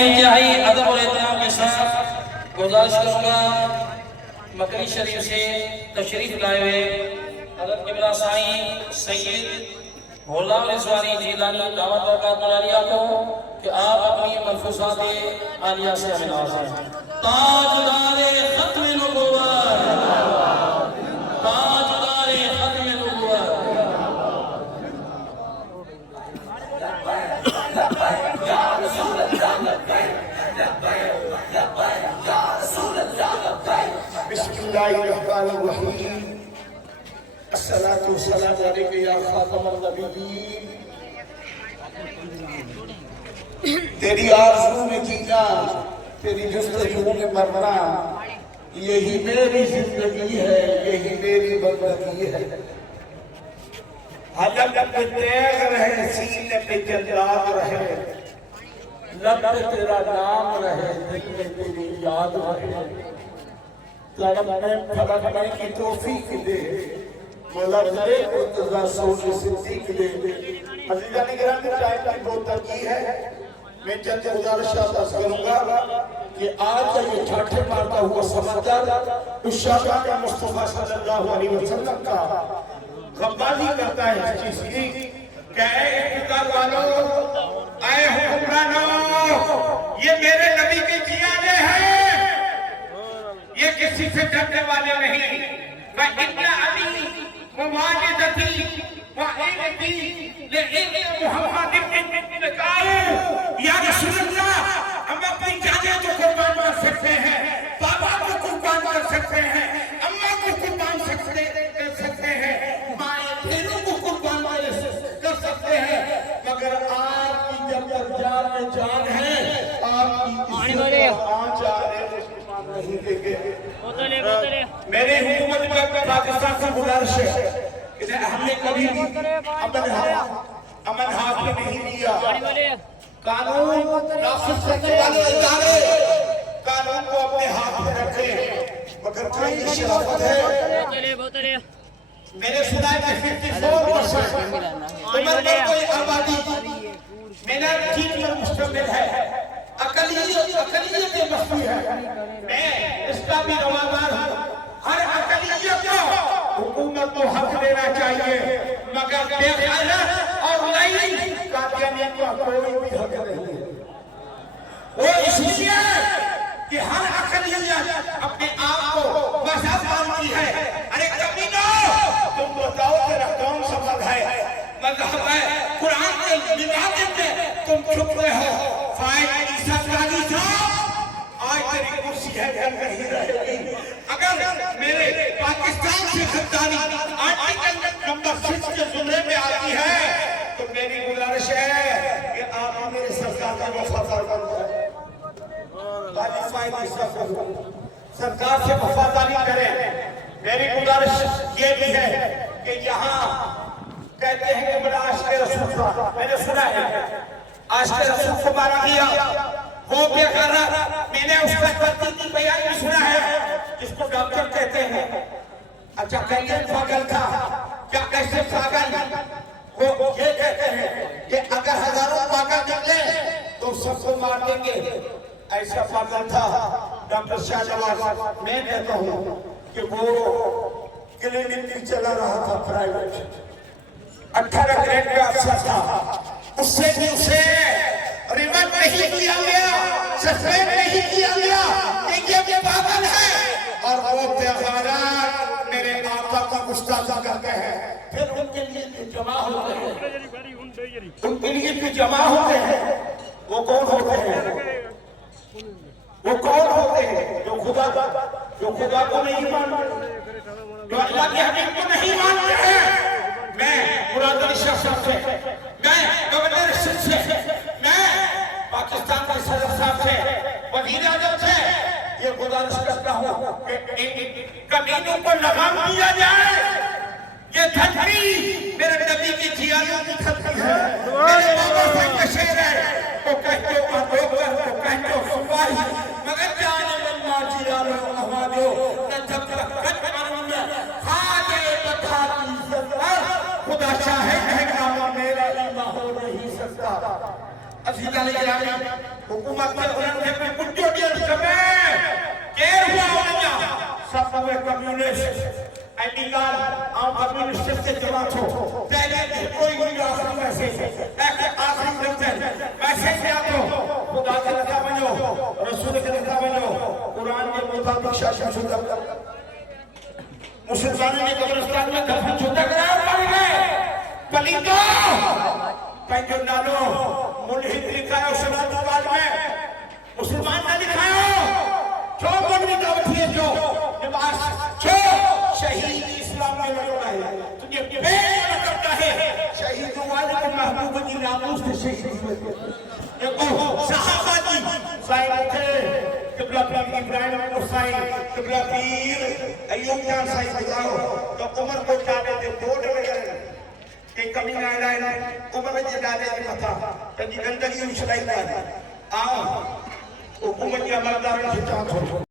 انتہائی ادب اور احترام کے ساتھ گزارش کروں گا مکری شریف سے تشریف لائے ہوئے حضرت قبلہ سائیں سید غلام رضوانی جیلانی دعوت برکات عالیہ کو کہ آپ اپنی ملفوظات عالیہ سے ہمیں نوازیں۔ تاجدار ختم نبوت، تاجدار ختم نبوت۔ بسم اللہ الرحمن الرحیم، الصلاة والسلام علیکہ یا خاتم النبیین۔ تیری آرزو میں جینا، تیری جستجو میں مرنا، یہی میری زندگی ہے، یہی میری بندگی ہے۔ حلق پہ تیغ رہے، سینے پہ جلال رہے، لب پہ تیرا نام رہے، دل میں تیری یاد رہے۔ لڑکنے پھڑکنے کی توفیق دے، مولا کرے مرتضیٰ سعود صدیق دے۔ عزیزان گرامی ٹائم کی بہت تنگی ہے، میں چند گزارشات عرض کروں گا کہ آج کا یہ ٹھاٹھے مارتا ہوا سمندر اس شاہدہ مصطفیٰ صلی اللہ علیہ وسلم کا غمبازی کرتا ہے اس چیز کی کہ اے اقتدار والو، اے حکمرانو، یہ میرے نبی کے جیانے ہیں، یہ کسی سے ڈرنے والے نہیں۔ وَإِنَّ عَلِي مُمَاجِدَتِي وَإِنَّتِي لِإِنَّ مُحَمَّدٍ مِّنْ یا رسول اللہ، ہم اپنی جانیں تو قربان کر سکتے ہیں، بابا کو قربان کر سکتے ہیں، اماں کو قربان کر سکتے ہیں، مائیں بہنوں کو قربان کر سکتے ہیں، مگر آپ کی جب تک جان میں جان ہے، آپ کی عزت کا آنچ آنے مسلمان نہیں دیں گے۔ میرے حکومت میں پاکستان سے گزارش ہے کہ ہم نے کبھی بھی امن ہاتھ میں نہیں لیا۔ قانون نافذ کرنے والے ادارے قانون کو اپنے ہاتھ میں رکھیں، مگر کوئی شرافت ہے۔ میں نے سنا ہے کہ 54% عمر پر کوئی آبادی میرا چین پر مشتمل ہے، اقلیت مسئلہ ہے۔ میں اس کا بھی روادار ہوں، ہر اقلیت کو حکومت کو حق دینا چاہیے، مگر بے غیرت اور نئی قادیانیت کا کوئی بھی حق نہیں ہے۔ وہ اس لیے کہ ہر اقلیت اپنے آپ کو مذہب مانتی ہے۔ ارے کمینو، تم بتاؤ تیرا کون سا مذہب ہے؟ مذہب ہے قرآن کے نظام میں تم چھپ رہے ہو۔ فائد عیسیٰ قاضی صاحب، آج تیری کرسی ہے گھر نہیں رہے گی۔ اگر میرے پاکستان سے خطانی آرٹیکل نمبر 6 کے زمرے میں آتی ہے تو میری گزارش ہے کہ آپ میرے سرکار کا وفادار بن جائیں۔ غالب فائد عیسیٰ کو سرکار سے وفاداری کریں۔ میری گزارش یہ بھی ہے کہ یہاں کہتے ہیں کہ بڑا عاشق رسول تھا، میں نے سنا ہے عاشق رسول کو مارا گیا، وہ بے قرار۔ میں نے اس کا ترتیبی بیان بھی سنا ہے جس کو ڈاکٹر کہتے ہیں۔ اچھا کہتے ہیں پاگل تھا، کیا کیسے پاگل؟ وہ یہ کہتے ہیں کہ اگر ہزاروں پاگل نکلے تو سب کو مار دیں گے، ایسا پاگل تھا ڈاکٹر شاہ نواز۔ میں کہتا ہوں کہ وہ کلینک بھی چلا رہا تھا پرائیویٹ، 18 گریڈ کا افسر تھا، اس سے بھی اسے ریمنڈ نہیں کیا گیا، سسپینڈ نہیں کیا گیا کہ یہ پاگل ہے، اور وہ پیغامات میرے آقا کا گستاخی کرتے ہیں۔ پھر ان کے لیے جمع ہوتے ہیں، ان کے لیے جمع ہوتے ہیں۔ وہ کون ہوتے ہیں؟ وہ کون ہوتے ہیں؟ جو خدا کو نہیں مانتے، جو اللہ کے حبیب کو نہیں مانتے ہیں۔ میں مراد علی شاہ صاحب سے، میں گورنر رشید سے، میں پاکستان کے صدر صاحب سے، وزیر اعظم سے یہ گزارش کرتا ہوں کہ ان کمینوں کو لگام دیا جائے۔ یہ دھرتی میرے نبی کی جیانوں کی دھرتی ہے، میرے بابا صاحب کا شعر ہے، تو کہتے ہو اندوگر، تو کہتے ہو سپاہی، مگر جانے لما جیانوں احوالو نہ جب تک کٹ کروں خاجے بتاتی زندہ خدا شاہد ہے کام میرا ایمہ ہو نہیں سکتا۔ عزیزان گرامی، حکومت کے انہوں نے کچھ ڈیل سمیں کیر ہوا انہوں سب نوے کمیونسٹ ایلیگال آن کمیونسٹ سے جماعت ہو پہلے کوئی نہیں آخری میسیج ایک آخری میسیج کیا تو خدا کے لکھا بنو رسول کے لکھا بنو قرآن کے مطابق شاشن شدہ مسلمانوں نے قبرستان میں دفن چھوٹا کرایا پڑ گئے پلیتو پینجو نالو ملحد لکھایا اسلام آباد میں مسلمان نہ لکھایا چھو بڑی دعوت ہے جو لباس چھو شہید اسلام میں لڑا ہے تجھے بھیڑ کرتا ہے شہیدوں والے کو محبوب کی ناموس سے شہید ہوئے دیکھو صحابہ جی صاحب تھے قبلہ پیر ابراہیم حسین قبلہ پیر ایوب جان صاحب بتاؤ تو عمر کو ڈالے تھے بورڈ میں گئے کہ کمی نہ آئے عمر میں ڈالے تھے مطا کہ گندگی اچھلائی نہ آؤ حکومت کے عملداروں سے چاہت ہو